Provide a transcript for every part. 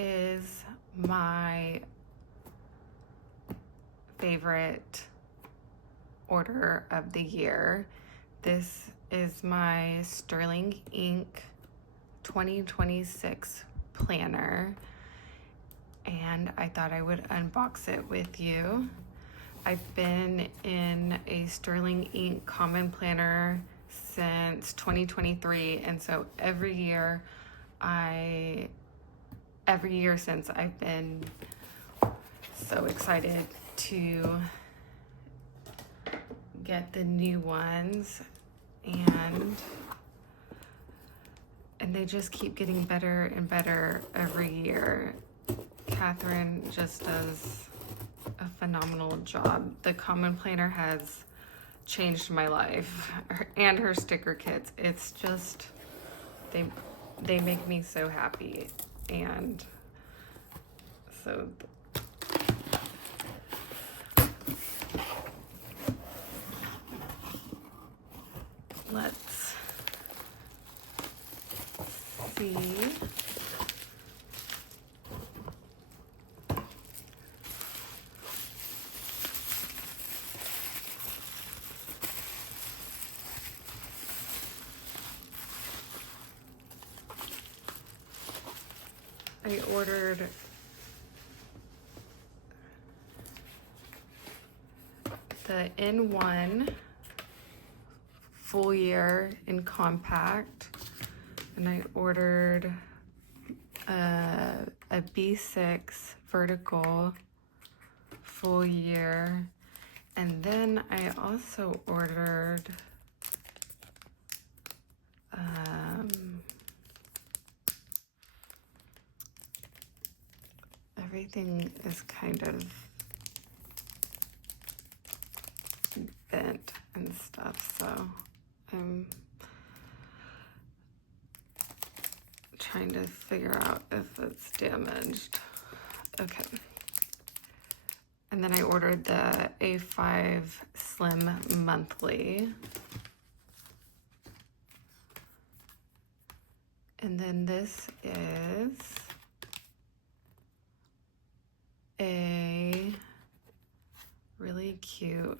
is my favorite order of the year. This is my Sterling Ink 2026 planner, and I thought I would unbox it with you. I've been in a Sterling Ink Common Planner since 2023, and so every year since, I've been so excited to get the new ones, and they just keep getting better and better every year. Catherine just does a phenomenal job. The Common Planner has changed my life, and her sticker kits. It's just, they make me so happy. And so let's see. I ordered the N1 full year in compact, and I ordered a B6 vertical full year, and then I also ordered everything is kind of bent and stuff, so I'm trying to figure out if it's damaged. Okay. And then I ordered the A5 Slim Monthly. And then this is a really cute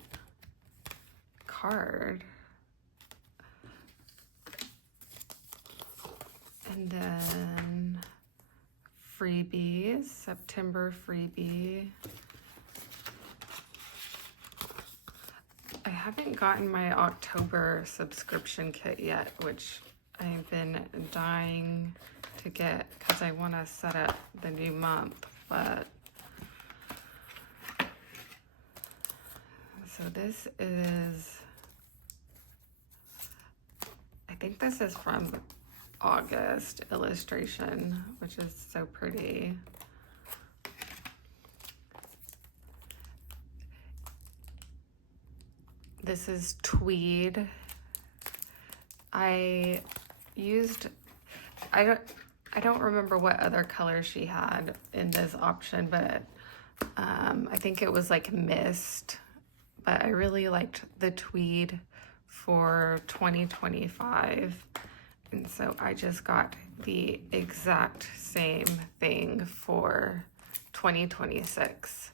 card. And then freebies, September freebie. I haven't gotten my October subscription kit yet, which I've been dying to get because I want to set up the new month, but so this is, I think this is from August illustration, which is so pretty. This is tweed. I don't remember what other color she had in this option, but I think it was like mist, but I really liked the tweed for 2025. And so I just got the exact same thing for 2026.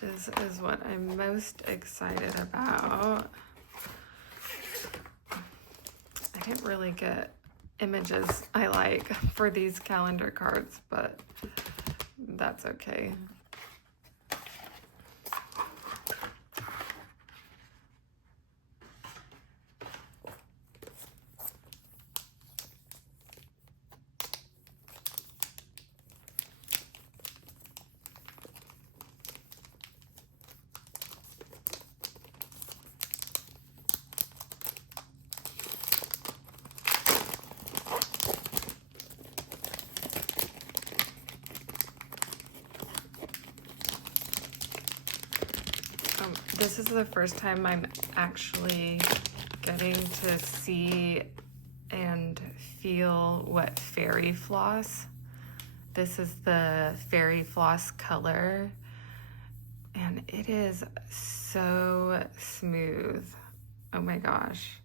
This is what I'm most excited about. I didn't really get images I like for these calendar cards, but that's okay. This is the first time I'm actually getting to see and feel what fairy floss. This is the fairy floss color, and and it is so smooth. Oh my gosh.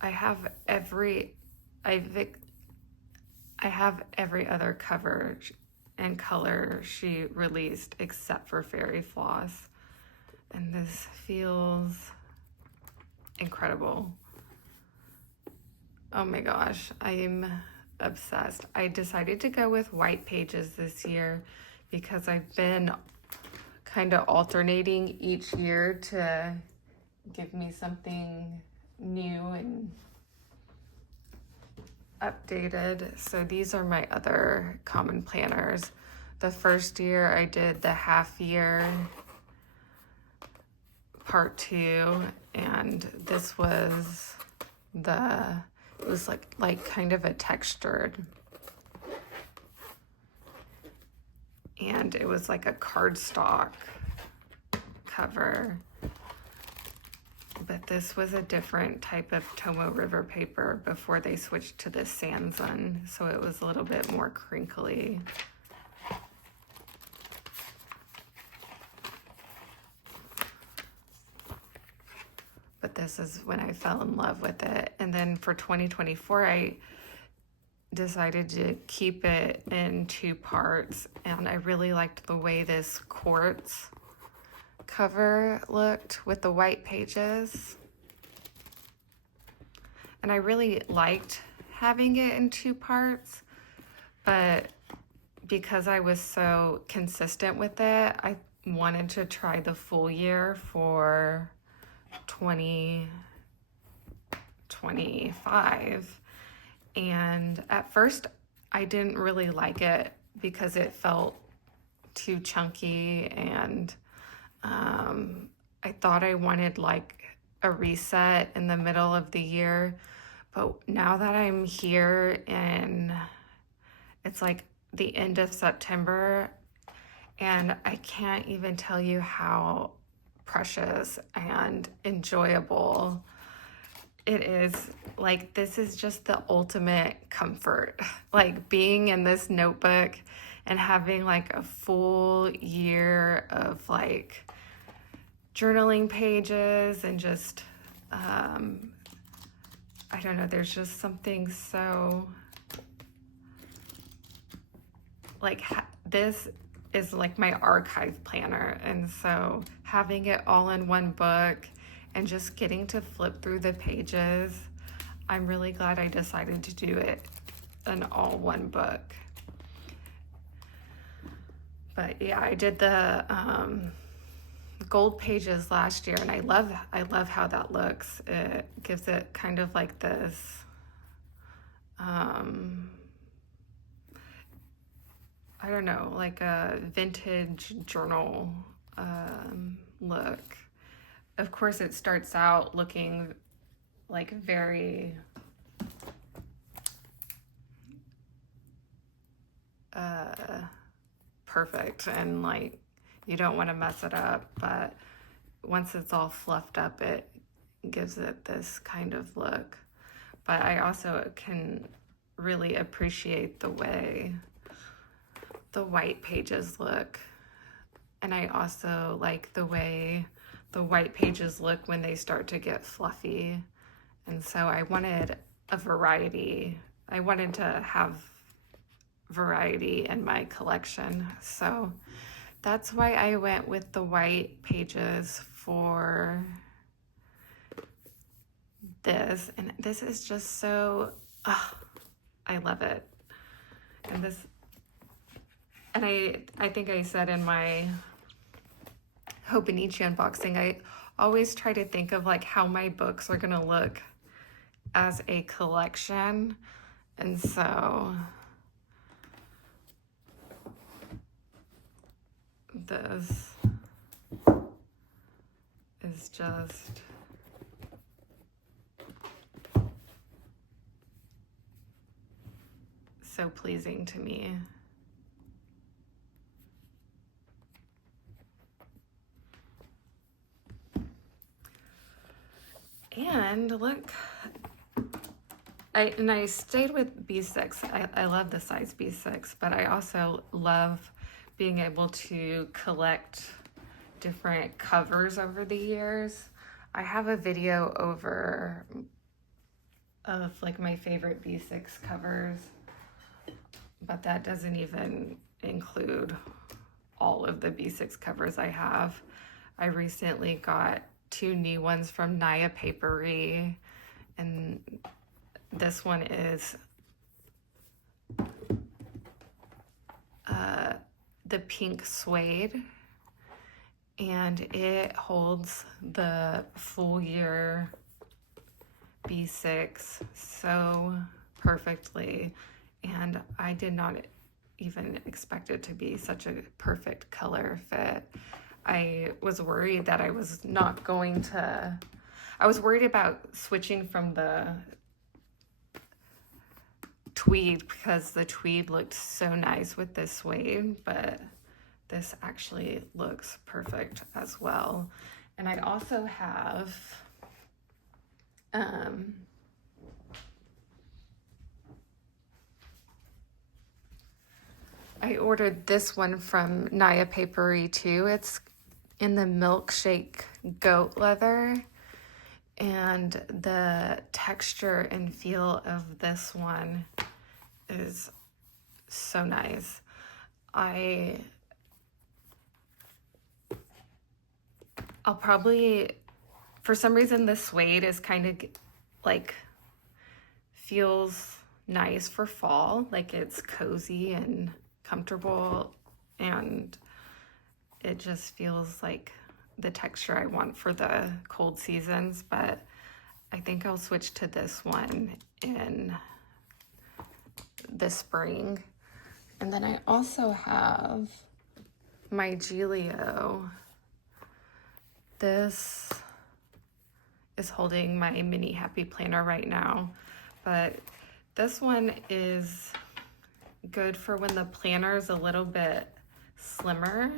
I have every other cover and color she released except for Fairy Floss. And this feels incredible. Oh my gosh, I'm obsessed. I decided to go with white pages this year because I've been kind of alternating each year to give me something new and updated. So these are my other common planners. The first year I did the half year part 2, and this was it was like kind of a textured, and it was like a cardstock cover. But this was a different type of Tomoe River paper before they switched to the Sanzon, so it was a little bit more crinkly. But this is when I fell in love with it. And then for 2024, I decided to keep it in 2 parts, and I really liked the way this quartz cover looked with the white pages, and I really liked having it in 2 parts, but because I was so consistent with it, I wanted to try the full year for 2025. And at first I didn't really like it because it felt too chunky, and I thought I wanted like a reset in the middle of the year. But now that I'm here and it's like the end of September, and I can't even tell you how precious and enjoyable it is. Like, this is just the ultimate comfort, like being in this notebook and having like a full year of like journaling pages, and just I don't know, there's just something so like this is like my archive planner. And so having it all in one book and just getting to flip through the pages, I'm really glad I decided to do it in all one book. But yeah, I did the gold pages last year, and I love how that looks. It gives it kind of like this I don't know, like a vintage journal look. Of course, it starts out looking like very perfect, and like you don't want to mess it up, but once it's all fluffed up, it gives it this kind of look. But I also can really appreciate the way the white pages look, and I also like the way the white pages look when they start to get fluffy. And so I wanted a variety. I wanted to have variety in my collection, so that's why I went with the white pages for this. And this is just so I love it. And this, and I think I said in my Hobonichi unboxing, I always try to think of like how my books are gonna look as a collection. And so this is just so pleasing to me. And look, I stayed with B6. I love the size B6, but I also love being able to collect different covers over the years. I have a video over of like my favorite B6 covers, but that doesn't even include all of the B6 covers I have. I recently got 2 new ones from Naya Paperie, and this one is the pink suede, and it holds the full year B6 so perfectly, and I did not even expect it to be such a perfect color fit. I was worried that I was not going to, I was worried about switching from the tweed because the tweed looked so nice with this suede, but this actually looks perfect as well. And I also have I ordered this one from Naya Paperie too. It's in the milkshake goat leather, and the texture and feel of this one is so nice. I'll probably, for some reason, the suede is kind of like, feels nice for fall, like it's cozy and comfortable, and it just feels like the texture I want for the cold seasons. But I think I'll switch to this one in the spring. And then I also have my Giglio. This is holding my mini happy planner right now, but this one is good for when the planner is a little bit slimmer,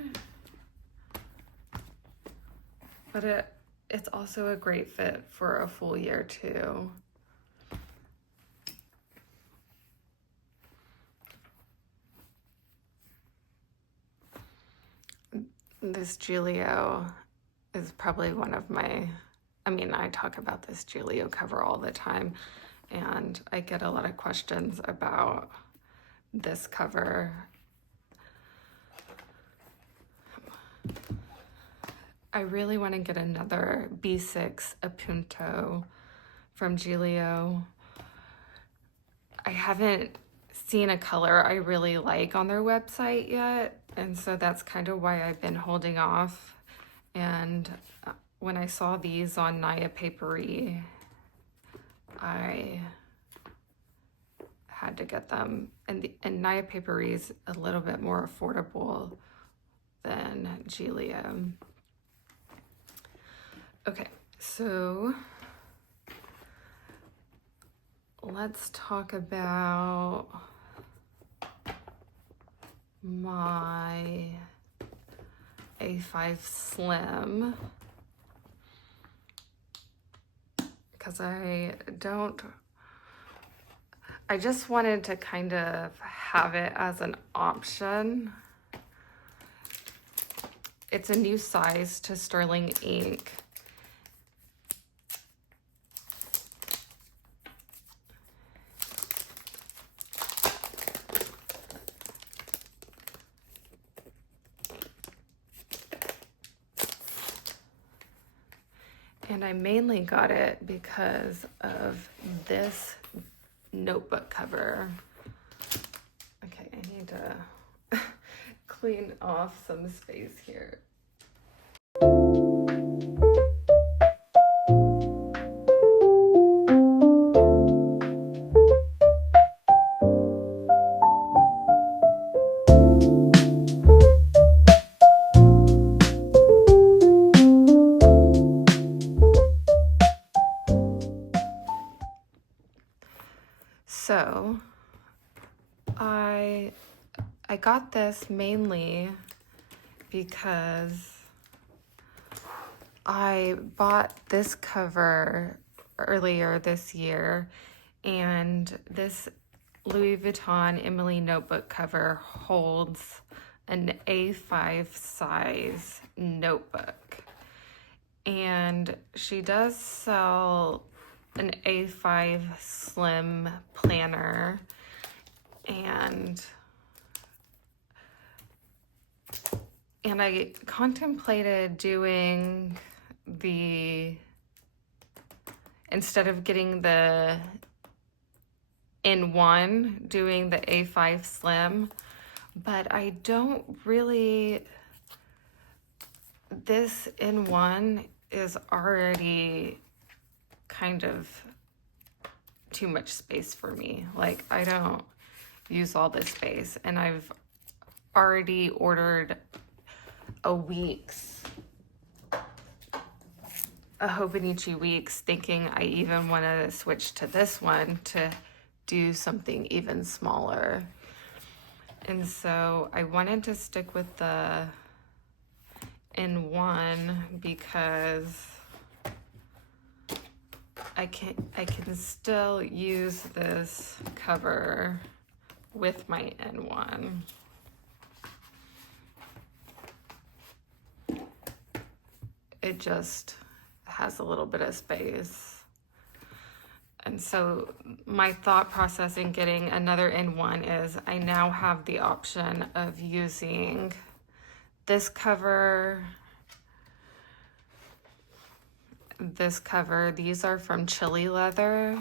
but it's also a great fit for a full year too. This Giglio is probably one of my, I talk about this Giglio cover all the time, and I get a lot of questions about this cover. I really want to get another B6 Appunto from Giglio. I haven't seen a color I really like on their website yet, and so that's kind of why I've been holding off. And when I saw these on Naya Paperie, I had to get them. And Naya Paperie is a little bit more affordable than Giglio. Okay, so let's talk about my A5 Slim, because I just wanted to kind of have it as an option. It's a new size to Sterling ink. And I mainly got it because of this notebook cover. Okay, I need to clean off some space here. So I got this mainly because I bought this cover earlier this year, and this Louis Vuitton Emily notebook cover holds an A5 size notebook. And she does sell an A5 slim planner, and I contemplated doing instead of getting the in-one, doing the A5 slim, but I don't really, this in-one is already kind of too much space for me. Like, I don't use all this space, and I've already ordered a Hobonichi Weeks, thinking I even want to switch to this one to do something even smaller. And so I wanted to stick with the in-one because I can still use this cover with my in-one. It just has a little bit of space. And so my thought process in getting another in-one is I now have the option of using this cover, these are from Chili Leather.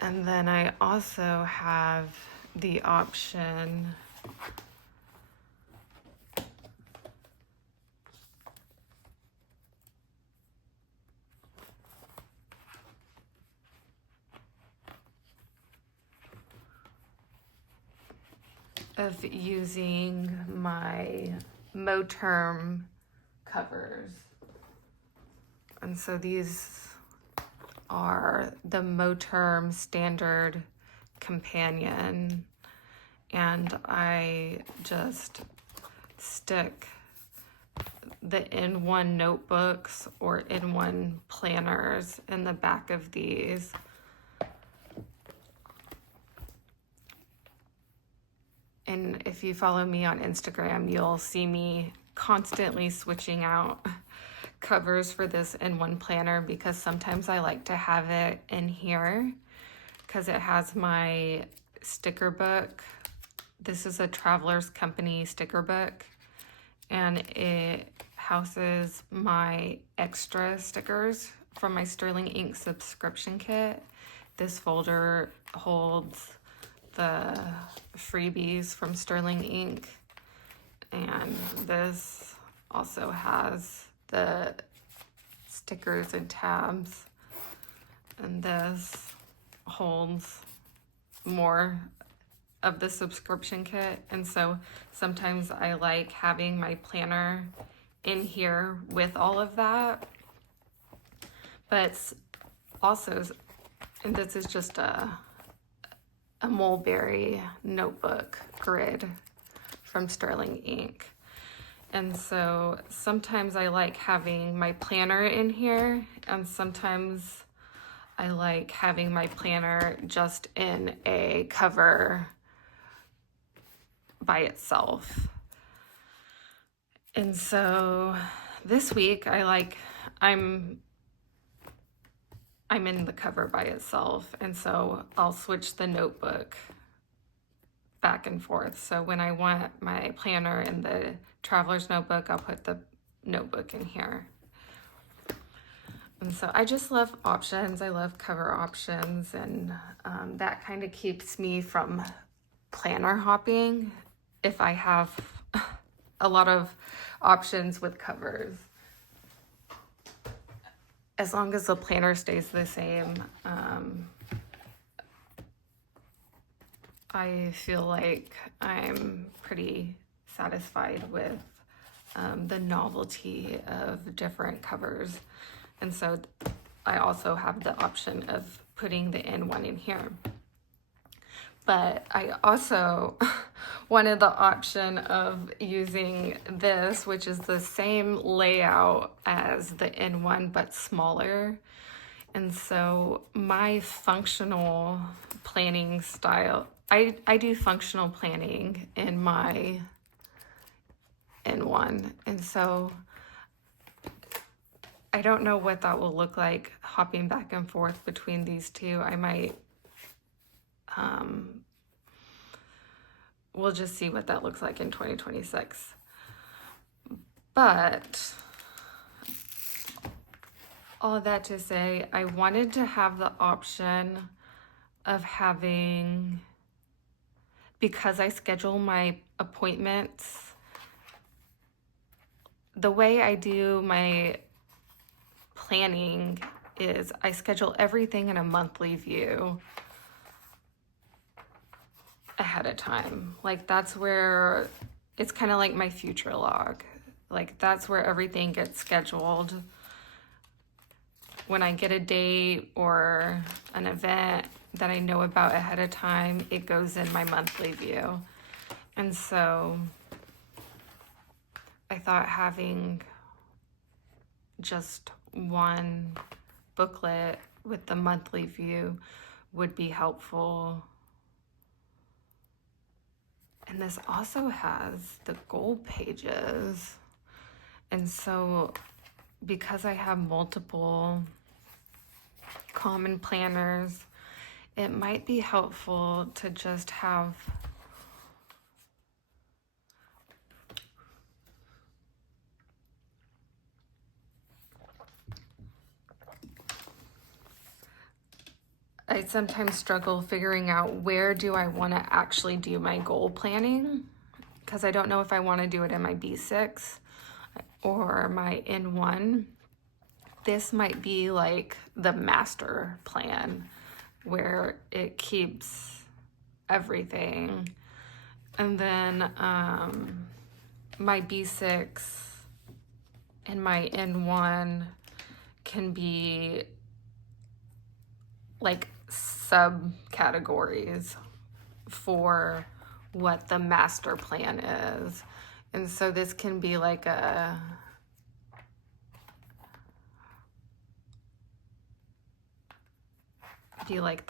And then I also have the option of using my Moterm covers. And so these are the Moterm Standard Companion, and I just stick the in-one notebooks or in-one planners in the back of these. And if you follow me on Instagram, you'll see me constantly switching out covers for this in-one planner, because sometimes I like to have it in here because it has my sticker book. This is a Traveler's Company sticker book, and it houses my extra stickers from my Sterling Ink subscription kit. This folder holds the freebies from Sterling Ink, and this also has the stickers and tabs, and this holds more of the subscription kit. And so sometimes I like having my planner in here with all of that, but also, and this is just a Mulberry notebook grid from Sterling Ink. And so sometimes I like having my planner in here, and sometimes I like having my planner just in a cover by itself. And so this week I'm in the cover by itself, and so I'll switch the notebook back and forth. So when I want my planner in the traveler's notebook, I'll put the notebook in here. And so I just love options. I love cover options, and that kind of keeps me from planner hopping if I have a lot of options with covers. As long as the planner stays the same, I feel like I'm pretty satisfied with the novelty of different covers. And so I also have the option of putting the in-one in here. But I also wanted the option of using this, which is the same layout as the in-one, but smaller. And so my functional planning style, I do functional planning in my N1, and so I don't know what that will look like hopping back and forth between these two. I might, we'll just see what that looks like in 2026. But all of that to say, I wanted to have the option of having, because I schedule my appointments, the way I do my planning is I schedule everything in a monthly view ahead of time. Like that's where it's kind of like my future log. Like that's where everything gets scheduled. When I get a date or an event that I know about ahead of time, it goes in my monthly view. And so I thought having just one booklet with the monthly view would be helpful. And this also has the goal pages. And so because I have multiple common planners, it might be helpful to just have I sometimes struggle figuring out where do I want to actually do my goal planning, because I don't know if I want to do it in my B6 or my N1. This might be like the master plan where it keeps everything. And then my B6 and my N1 can be like subcategories for what the master plan is. And so this can be like the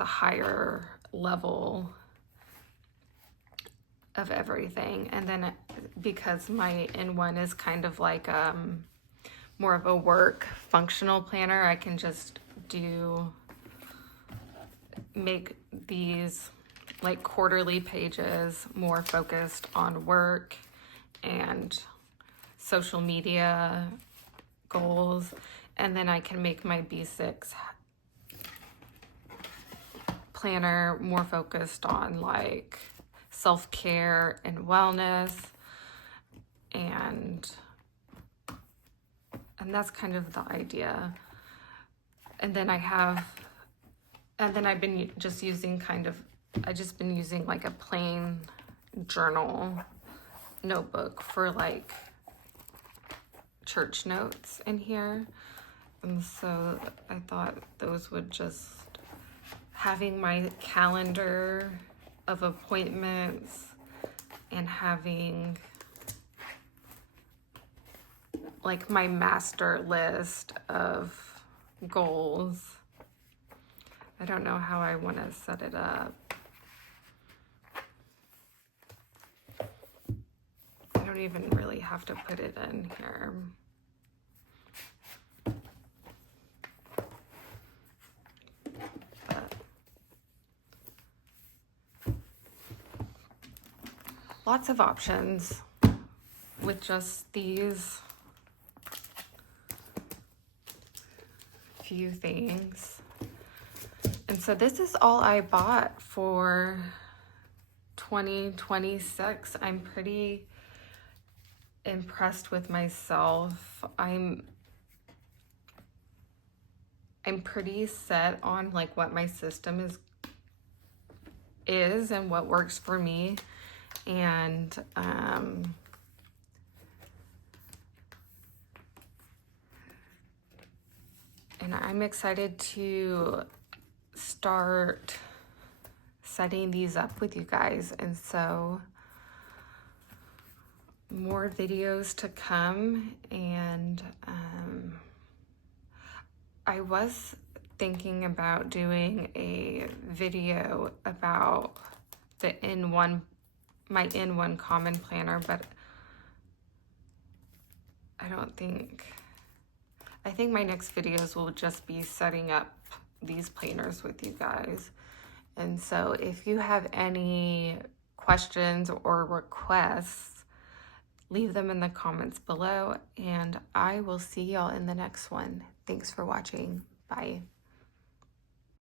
higher level of everything. And then because my N1 is kind of like more of a work functional planner, I can just make these like quarterly pages more focused on work and social media goals. And then I can make my B6 planner more focused on like self-care and wellness, and that's kind of the idea. And then I've been just using like a plain journal notebook for like church notes in here. And so I thought those would just, having my calendar of appointments and having like my master list of goals. I don't know how I want to set it up. I don't even really have to put it in here. But lots of options with just these few things. And so this is all I bought for 2026. I'm pretty impressed with myself. I'm pretty set on like what my system is and what works for me. And I'm excited to start setting these up with you guys. And so more videos to come. And I was thinking about doing a video about my in-one common planner, but I think my next videos will just be setting up these planners with you guys. And so if you have any questions or requests, leave them in the comments below, and I will see y'all in the next one. Thanks for watching. Bye.